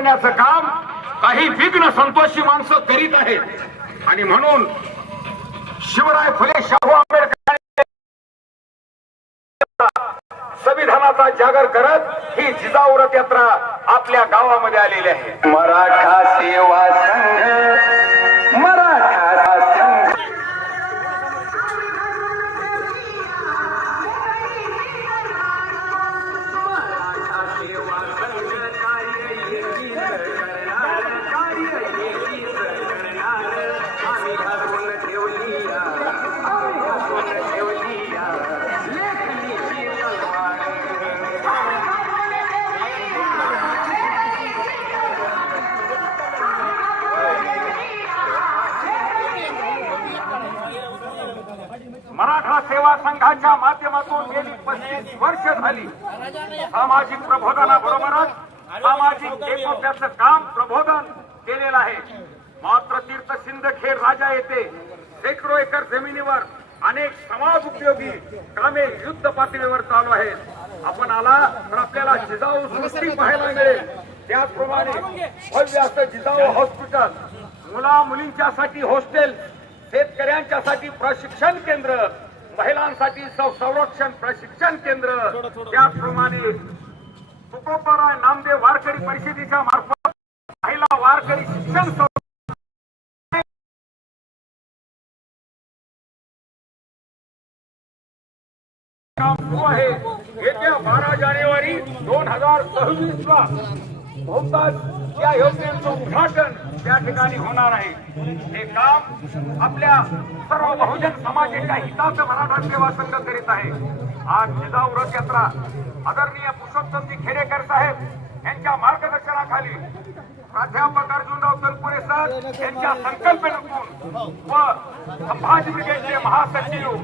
करण्याचं काम काही विघ्न संतोषी माणसं करीत आहेत. आणि म्हणून शिवराय फुले शाहू आंबेडकर संविधानाचा जागर करत ही जिजाऊ रथ यात्रा आपल्या गावामध्ये आलेली आहे. मराठा सेवा संघ संघाच्या माध्यमातून गेली पस्तीस वर्ष झाली. सामाजिक प्रबोधनाबरोबरच सामाजिक एकोप्याचं काम प्रबोधन केलेलं आहे. मात्र तीर्थ सिंदखेड राजा येथे शेकडो एकर जमिनीवर अनेक समाज उपयोगी कामे युद्ध पातळीवर चालू आहेत. आपण आला तर आपल्याला जिजाऊ सृष्टी पाहायला मिळेल. त्याचप्रमाणे भव्य असं जिजाऊ हॉस्पिटल मुला मुलींच्यासाठी हॉस्टेल शेतकऱ्यांच्यासाठी प्रशिक्षण केंद्र महिलांसाठी संरक्षण प्रशिक्षण केंद्र. त्याचप्रमाणे तुकोबाराय नामदेव वारकरी परिषदेच्या मार्फत महिला वारकरी शिक्षण संस्था काम सुरू आहे. येत्या बारा जानेवारी दोन हजार सव्वीस ला या योजनेचं उद्घाटन त्या ठिकाणी होणार आहे. हे काम आपल्या सर्व बहुजन समाजाच्या हिताचं मराठा सेवा संघ करीत आहे. आज जिजाऊ रथ यात्रा आदरणीय पुरुषोत्तमजी खेडेकर साहेब यांच्या मार्गदर्शनाखाली प्राध्यापक अर्जुनराव तनपुरे सर यांच्या संकल्पनेतून व संभाजी ब्रिगेडचे महासचिव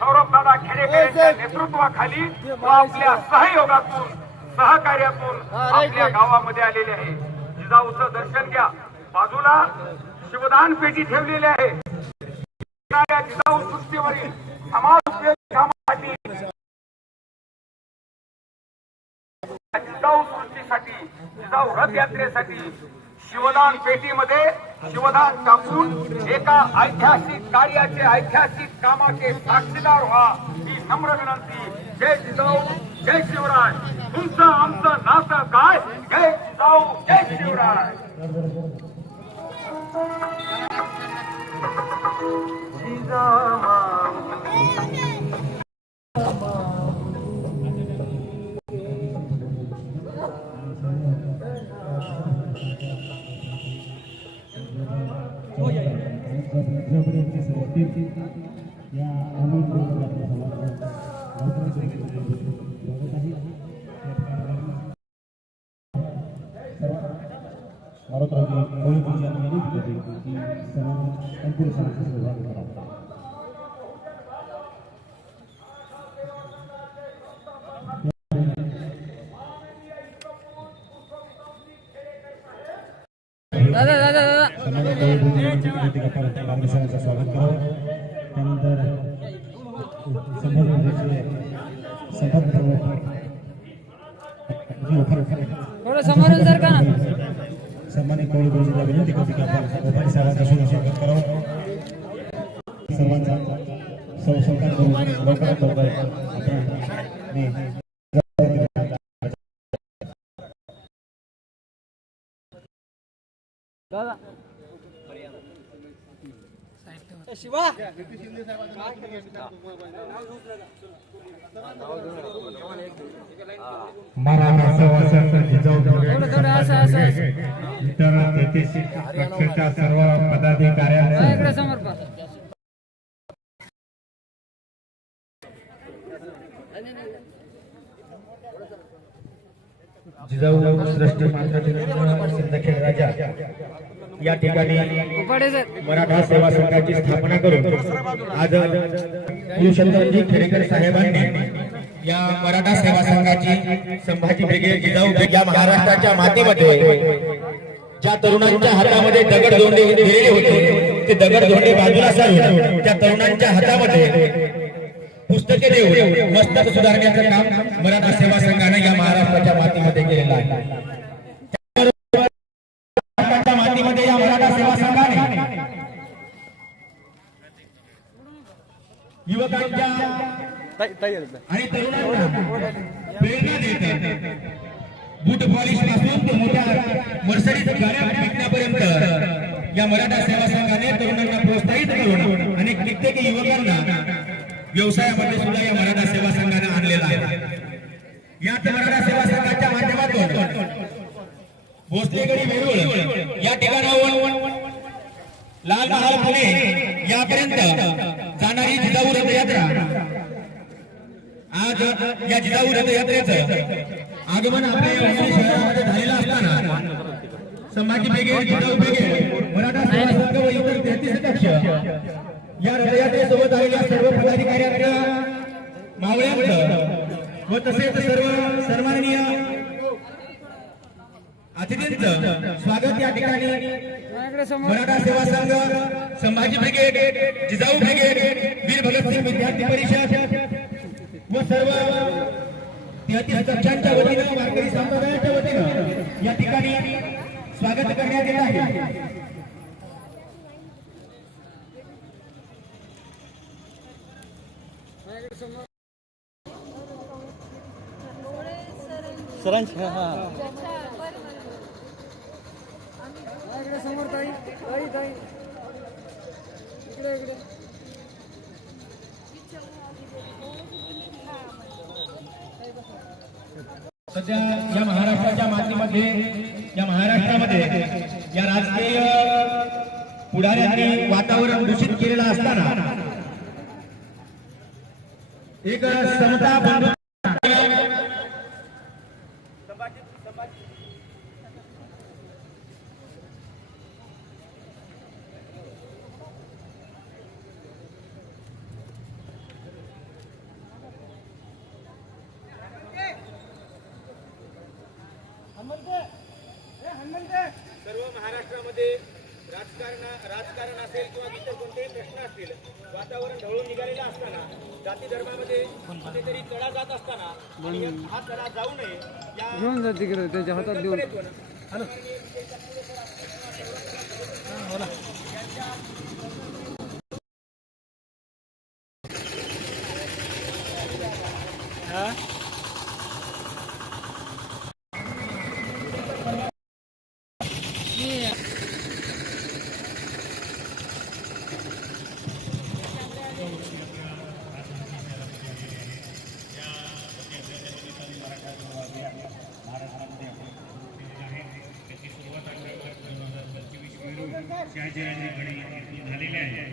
सौरभ दादा खेडेकर यांच्या नेतृत्वाखाली व आपल्या सहयोगातून सहकार्यातून आपल्या गावामध्ये आलेले आहे. जाऊचं दर्शन घ्या. बाजूला शिवदान पेटी ठेवलेली आहे. जिजाऊ सृष्टीवरील समाज उपयोगी कामासाठी जिजाऊ सृष्टीसाठी जिजाऊ रथयात्रेसाठी शिवदान पेटीमध्ये शिवदान टाकून एका ऐतिहासिक कार्याचे ऐतिहासिक कामाचे साक्षीदार व्हा. ही नम्र विनंती. जय जिजाऊ जय शिवराय. तुमचं आमचं नातं काय? जय जिजाऊ जय शिवराय मारोतरावजी सर्व संपूर्ण समाजाचा सहभाग करावा दादा दादा दादा सन्मानित कोळीपूजी यांची विनंती करता मार्गदर्शनाचं स्वागत करावं त्यानंतर शिवा! मराठा जिजाऊ इतर तेहतीस पक्षाच्या सर्व पदाधिकाऱ्यांचं इकडे समोर पा जिजाऊ श्रेष्ठ सिंदखेड राजा. या ठिकाणी मराठा सेवा संघाची स्थापना करून आज पुरुषोत्तमजी खेडेकर साहेबांनी या मराठा सेवा संघाची संभाजी ब्रिगेड जिजाऊ या महाराष्ट्राच्या मातीमध्ये ज्या तरुणांच्या हातामध्ये दगड धोंडे दिलेले होते ते दगड धोंडे बाजूला सारून त्या तरुणांच्या हातामध्ये पुस्तके देऊन मस्तक सुधारण्याचं काम मराठा सेवा संघाने या महाराष्ट्राच्या मातीमध्ये केलेलं आहे. मातीमध्ये या मराठा सेवा संघाने युवकांच्या प्रेरणा देत मोठ्या या मराठा सेवा संघाने तरुणांना प्रोत्साहित करून व्यवसायामध्ये सुद्धा या मराठा सेवा संघाने आणलेला आहे. याच मराठा सेवा संघाच्या माध्यमातून भोसलेगडी वेरूळ या ठिकाणाहून लाल महाल पुणे यापर्यंत जाणारी जिजाऊ रथयात्रा. आज या जिजाऊ रथयात्रेचं आगमन आपल्या शहरामध्ये झालेलं असताना संभाजी बेगे जिजाऊ बेगे मराठा सेवा संघ व इतर तेहतीस पक्ष या रथयात्रेसोबत आलेल्या सर्व पदाधिकाऱ्यांना मावळ्यांचं व तसेच सर्व सन्माननीय अतिथींचं स्वागत या ठिकाणी. मराठा सेवा संघ संभाजी ब्रिगेड जिजाऊ ब्रिगेड वीर भगतसिंग विद्यार्थी परिषद व सर्व तेहतीस कक्षांच्या वतीनं वारकरी संप्रदायाच्या वतीनं या ठिकाणी स्वागत करण्यात येत आहे. माझ्याकडे समोर ताई ताई ताई. इकडे इकडे. सध्या या महाराष्ट्राच्या मातीमध्ये या महाराष्ट्रामध्ये या राजकीय पुढाऱ्यांनी वातावरण दूषित केलेलं असताना एक समता बंधु सर्व महाराष्ट्रामध्ये राजकारण राजकारण असेल किंवा इतर कोणतेही प्रश्न असतील वातावरण ढवळून निघालेलं असताना जाती धर्मामध्ये कुठेतरी तडा जात असताना हा तडा जाऊ नये या घेऊन जा तिकडे त्याच्या हातात देऊन. शहाजीराजेकडे झालेले आहे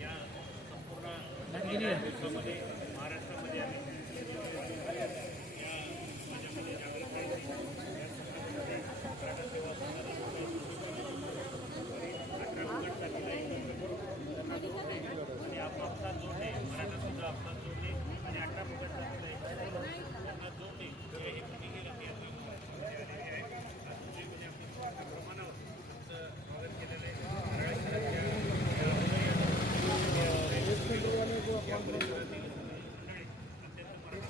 या संपूर्ण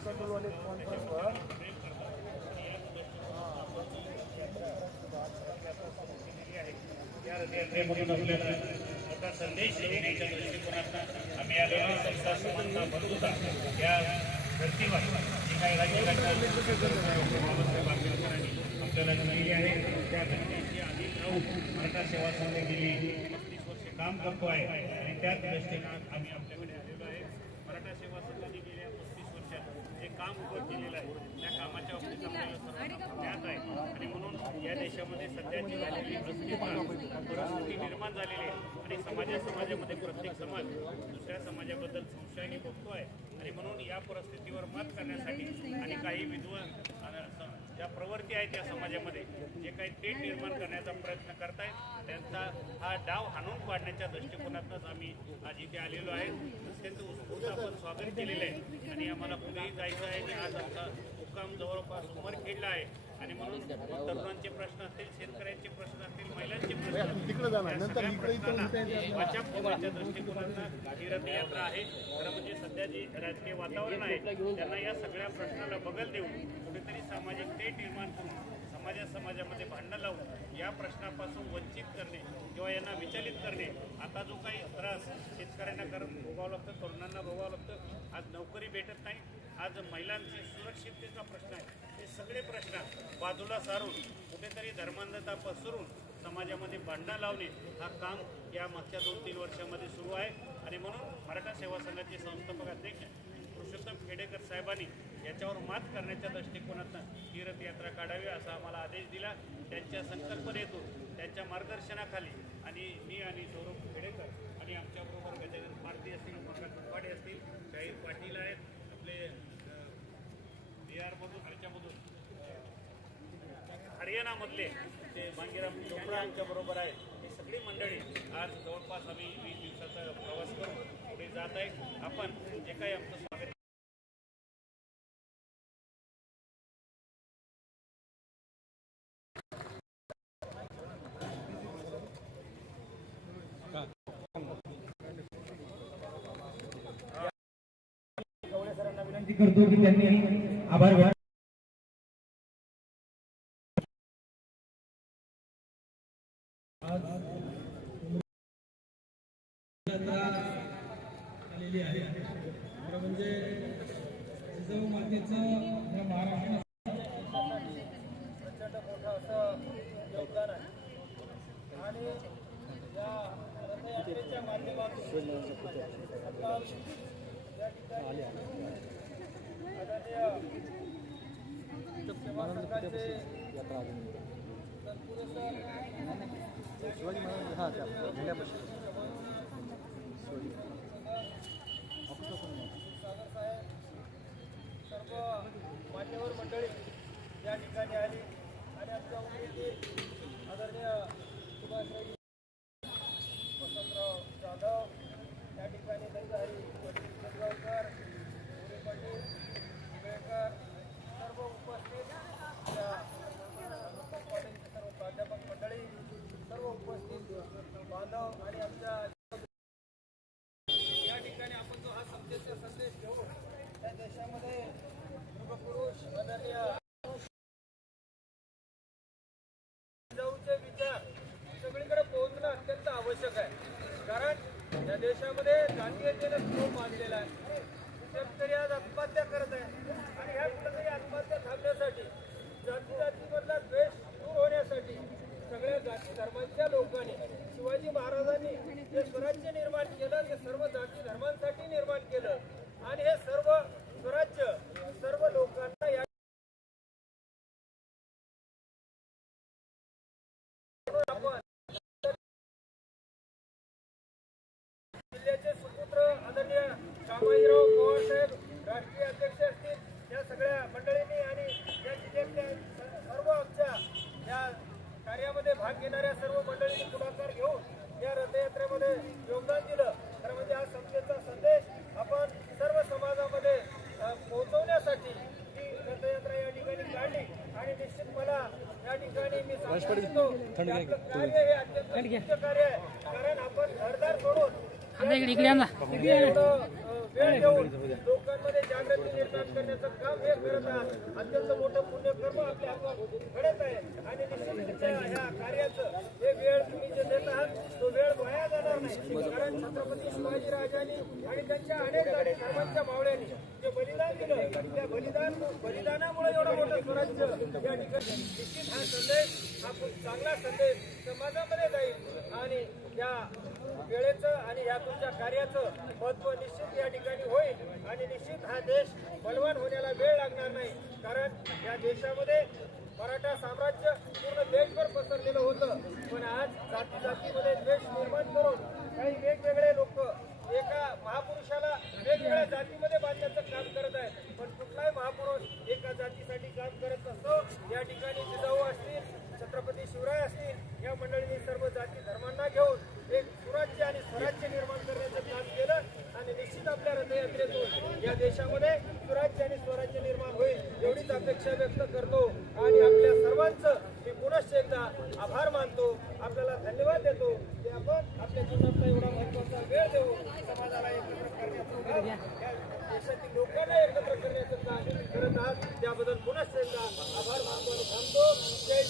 यात्रेमधून कॉन्फ्रेंस पर संदेश देण्याच्या दृष्टिकोनातून आम्ही संस्था समानता बंधुता या धर्तीवर जी काही राज्यघटना बाबासाहेब आपल्याला दिलेली आहे त्या घटनेची आधी नऊ मराठा सेवा संघ गेली पस्तीस वर्षे काम करतो आहे आणि त्याच दृष्टीनं आम्ही आपल्याकडे आलेलो आहे मराठा सेवा संघाने गेल्या पस्तीस वर्षात जे काम उभं केलेलं आहे. त्या कामाच्या बाबतीत ज्ञात आहे. आणि म्हणून या देशामध्ये सध्याची झालेली अस्थिरता परिस्थिती निर्माण झालेली आहे. आणि समाजा समाजामध्ये प्रत्येक समाज दुसऱ्या समाजाबद्दल संशयाने बघतो आहे. आणि म्हणून या परिस्थितीवर मात करण्यासाठी आणि काही विद्वान ज्या प्रवृत्ती आहेत त्या समाजामध्ये जे काही तेढ निर्माण करण्याचा प्रयत्न करतायत त्यांचा हा डाव हाणून पाडण्याच्या दृष्टिकोनातूनच आम्ही आज इथे आलेलो आहे. अत्यंत उत्स्फूर्त आपण स्वागत केलेलं आहे. आणि आम्हाला पुढेही जायचं आहे. आणि आज आमचा मुक्काम जवळपास उमरखेडला आहे. आणि म्हणून तरुणांचे प्रश्न असतील शेतकऱ्यांचे प्रश्न असतील महिलांचे प्रश्न या दृष्टिकोनातून ही रथयात्रा आहे. खरं म्हणजे सध्या जे राजकीय वातावरण आहे त्यांना या सगळ्या प्रश्नाला बगल देऊन कुठेतरी सामाजिक तेढ निर्माण करून समाजा समाजामध्ये भांडणं लावून या प्रश्नापासून वंचित करणे किंवा यांना विचलित करणे आता जो काही त्रास शेतकऱ्यांना करत भोगावं लागतं तरुणांना भोगावं लागतं आज नोकरी भेटत नाही आज महिलांची सुरक्षिततेचा प्रश्न आहे. हे सगळे प्रश्न बाजूला सारून कुठेतरी धर्मांधता पसरून समाजामध्ये भांडणं लावणे हा काम या मागच्या दोन तीन वर्षामध्ये सुरू आहे. आणि म्हणून मराठा सेवा संघाचे संस्थापक अध्यक्ष पुरुषोत्तम खेडेकर साहेबांनी याच्यावर मात करण्याच्या दृष्टिकोनातून तीर्थयात्रा काढावी असा आम्हाला आदेश दिला. त्यांच्या संकल्पनेतून त्यांच्या मार्गदर्शनाखाली आणि मी आणि सौरभ खेडेकर आणि आमच्याबरोबर गजानन भारती असतील प्रकाश असतील शाहीर पाटील आहेत आपले बिहारमधून ह्याच्यामधून हरियाणामधले ते मांगीराम चोपडा यांच्याबरोबर आहे ही सगळी मंडळी आज जवळपास आम्ही वीस दिवसाचा प्रवास करून पुढे जात आहे. आपण जे काही आमचं करतो की त्यांनी आभार व्यक्त इकडे अ, लोकांमध्ये जागृती निर्माण करण्याचं काम हे करत आहात अत्यंत मोठं पुण्यकर्म आपल्या हातात घडत आहे आणि निश्चित ह्या कार्याचं हे वेळ तुम्ही जे देत आहात तो वेळ वाया जाणार नाही. कारण छत्रपती शिवाजी राजांनी आणि त्यांच्या अनेक जाती धर्मांच्या मावळ्यांनी जे बलिदान दिलं त्या बलिदान बलिदानामुळे एवढं मोठं स्वराज्य या ठिकाणी निश्चित हा संदेश हा खूप चांगला संदेश समाजामध्ये जाईल आणि या वेळेचं आणि या तुमच्या कार्याचं महत्त्व निश्चित या ठिकाणी होईल आणि निश्चित हा देश बलवान होण्याला वेळ लागणार नाही कारण या देशामध्ये मराठा साम्राज्य पूर्ण देशभर पसरलेलं होतं पण आज जाती जातीमध्ये द्वेष निर्माण करून काही वेगवेगळे लोक एका महापुरुषाला वेगवेगळ्या जातीमध्ये बांधण्याचं काम करत आहे पण कुठलाही महापुरुष जातीसाठी काम करत नसतो या ठिकाणी जिजाऊ असतील छत्रपती शिवराय असतील या मंडळींनी सर्व जाती धर्मांना घेऊन एक सुराज्य आणि स्वराज्य निर्माण करण्याचं काम केलं आणि निश्चित आपल्या रथयात्रेतून या देशामध्ये सुराज्य आणि स्वराज्य निर्माण होईल एवढीच अपेक्षा व्यक्त करतो. आणि आपल्या सर्वांचं मी पुनश्च एकदा आभार मानतो. आपल्याला धन्यवाद देतो की आपण आपल्या जीवनातला एवढा महत्त्वाचा वेळ देऊ समाजाला एकत्र करण्याचं काम या देशातील लोकांना एकत्र करण्याचं काम करत आहात त्याबद्दल पुनश्च एकदा आभार मानतो आणि थांबतो जय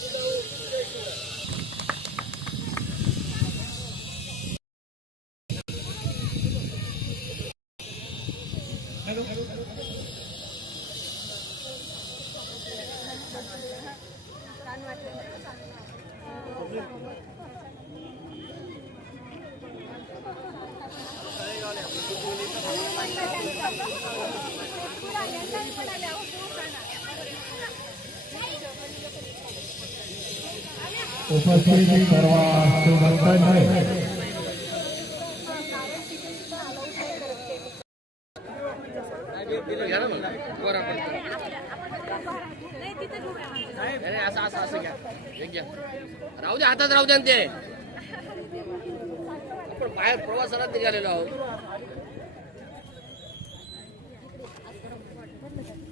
छान वाटलं उपस्थित सर्व शुभंकरांना असं असं असं घ्या राहू दे हातात राहू द्या ते आपण बाहेर प्रवासाला निघालेलो आहोत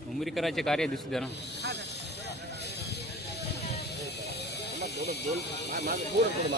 उमरीकरांचे कार्य दिसू द्या ना थोडं दोन मागे थोडं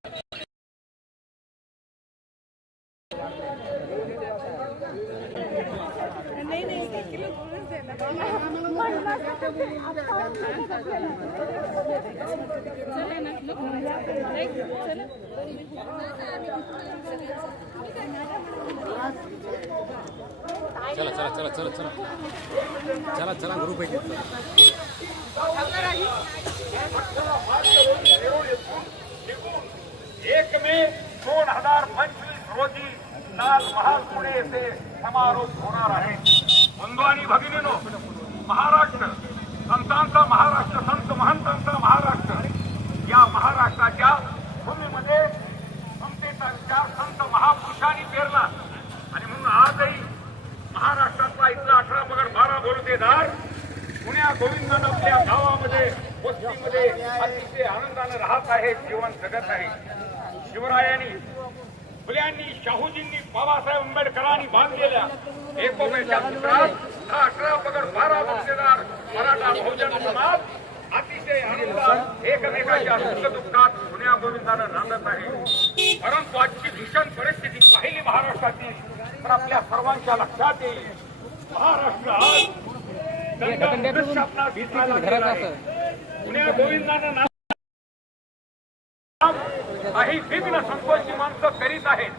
चला चला चला चला चला. चला चला ग्रुप आहे एक मे दोन हजार पंचवीस रोजी लाल महाल पुणे येथे समारोप होणार आहे. बंधू आणि भगिनीनो महाराष्ट्र संतांचा महाराष्ट्र संत महंतांचा महाराष्ट्र. या महाराष्ट्राच्या भूमीमध्ये समतेचा विचार संत महापुरुषांनी पेरला. आणि म्हणून आजही महाराष्ट्रातला इथला अठरा पगड बारा बोलतेदार पुण्या गोविंद आपल्या गावामध्ये वस्तीमध्ये अतिशय आनंदानं राहत आहे जीवन जगत आहे. शिवरायांनी फुल्यांनी शाहूजींनी बाबासाहेब आंबेडकरांनी बांधलेल्या एकोणीसच्या सूत्रात हा अठरा पगड बारा बक्षेदार मराठा बहुजन समाज अतिशय आनंदात एकमेकाच्या सुखदुःखात पुण्या गोविंदानं नांदत आहे परंतु आजची भीषण परिस्थिती पाहिली महाराष्ट्रातील तर आपल्या सर्वांच्या लक्षात येईल महाराष्ट्र आज पुण्या गोविंदानं काही विघ्न संकोची माणसं करीत आहेत.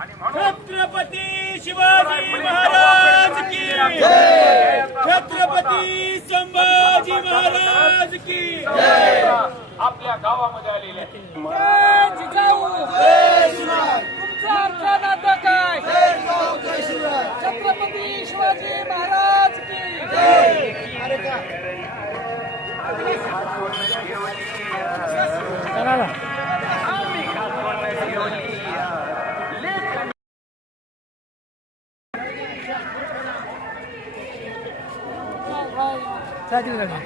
छत्रपती शिवाजी महाराज की जय छत्रपती संभाजी महाराज की आपल्या गावामध्ये आलेले आहेत. छत्रपती शिवाजी महाराज की जय